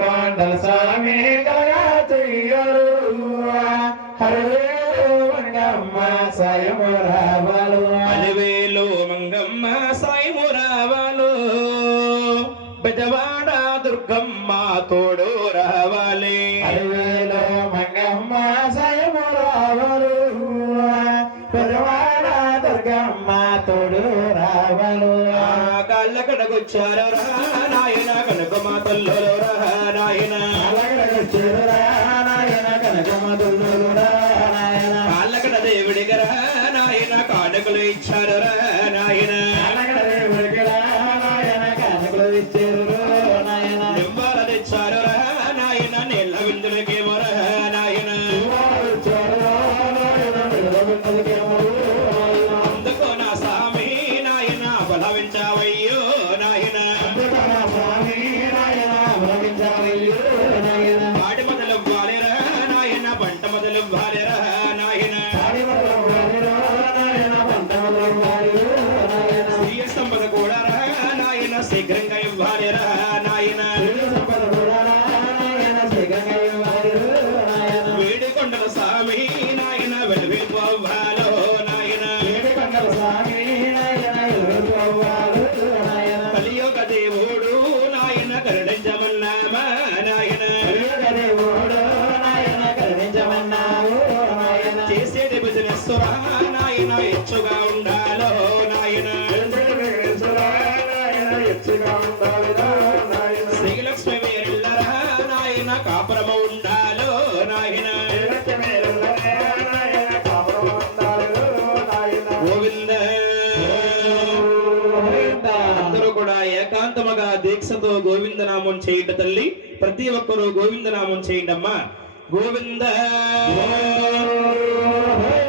కొండల స్వామి మంగమ్మ సాయము రావాలు అలివేలు మంగమ్మ సాయము రావాలు బెజవాడ దుర్గమ్మ తోడు రావాలి అలివేలు మంగమ్మ సాయము రావాలు బెజవాడ దుర్గమ్మ తోడు రావాలు కాళ్ళ కడగొచ్చారు రా నాయన కనకమ్మ తల్లులు రా నాయన కనకమ్మ తల్లులు రా నాయన కాళ్ళకడ దేవుడికి రా నాయన కానుకలు ఇచ్చారు రా నాయన నింబాల తెచ్చారు రా నాయన నీళ్ళ విందులకేమో రా నాయన అందుకో నా స్వామి నాయన బలవించావయ్యో నాయన వాడి మొదలు ఇవ్వాలిరా నాయన పంట మొదలు ఇవ్వాలిరా నాయన స్త్రీయ సంపద కూడా రా నాయన శీఘ్రంగా ఇవ్వాలిరా నాయన వేడికొండల స్వామి నాయన వెలువెలుపోవాలో నాయన కలియుగ దేవుడు నాయన కరుణించమన్నామా నాయన చేసేది బిజినెస్ రా నాయన ఎచ్చుగా ఉండాలో నాయన శ్రీలక్ష్మి ఎల్లరా నాయన కాపురము ఉండాలో నాయన గోవింద అందరూ కూడా ఏకాంతముగా దీక్షతో గోవిందనామం చేయండి తల్లి ప్రతి ఒక్కరూ గోవిందనామం చేయండి అమ్మా గోవింద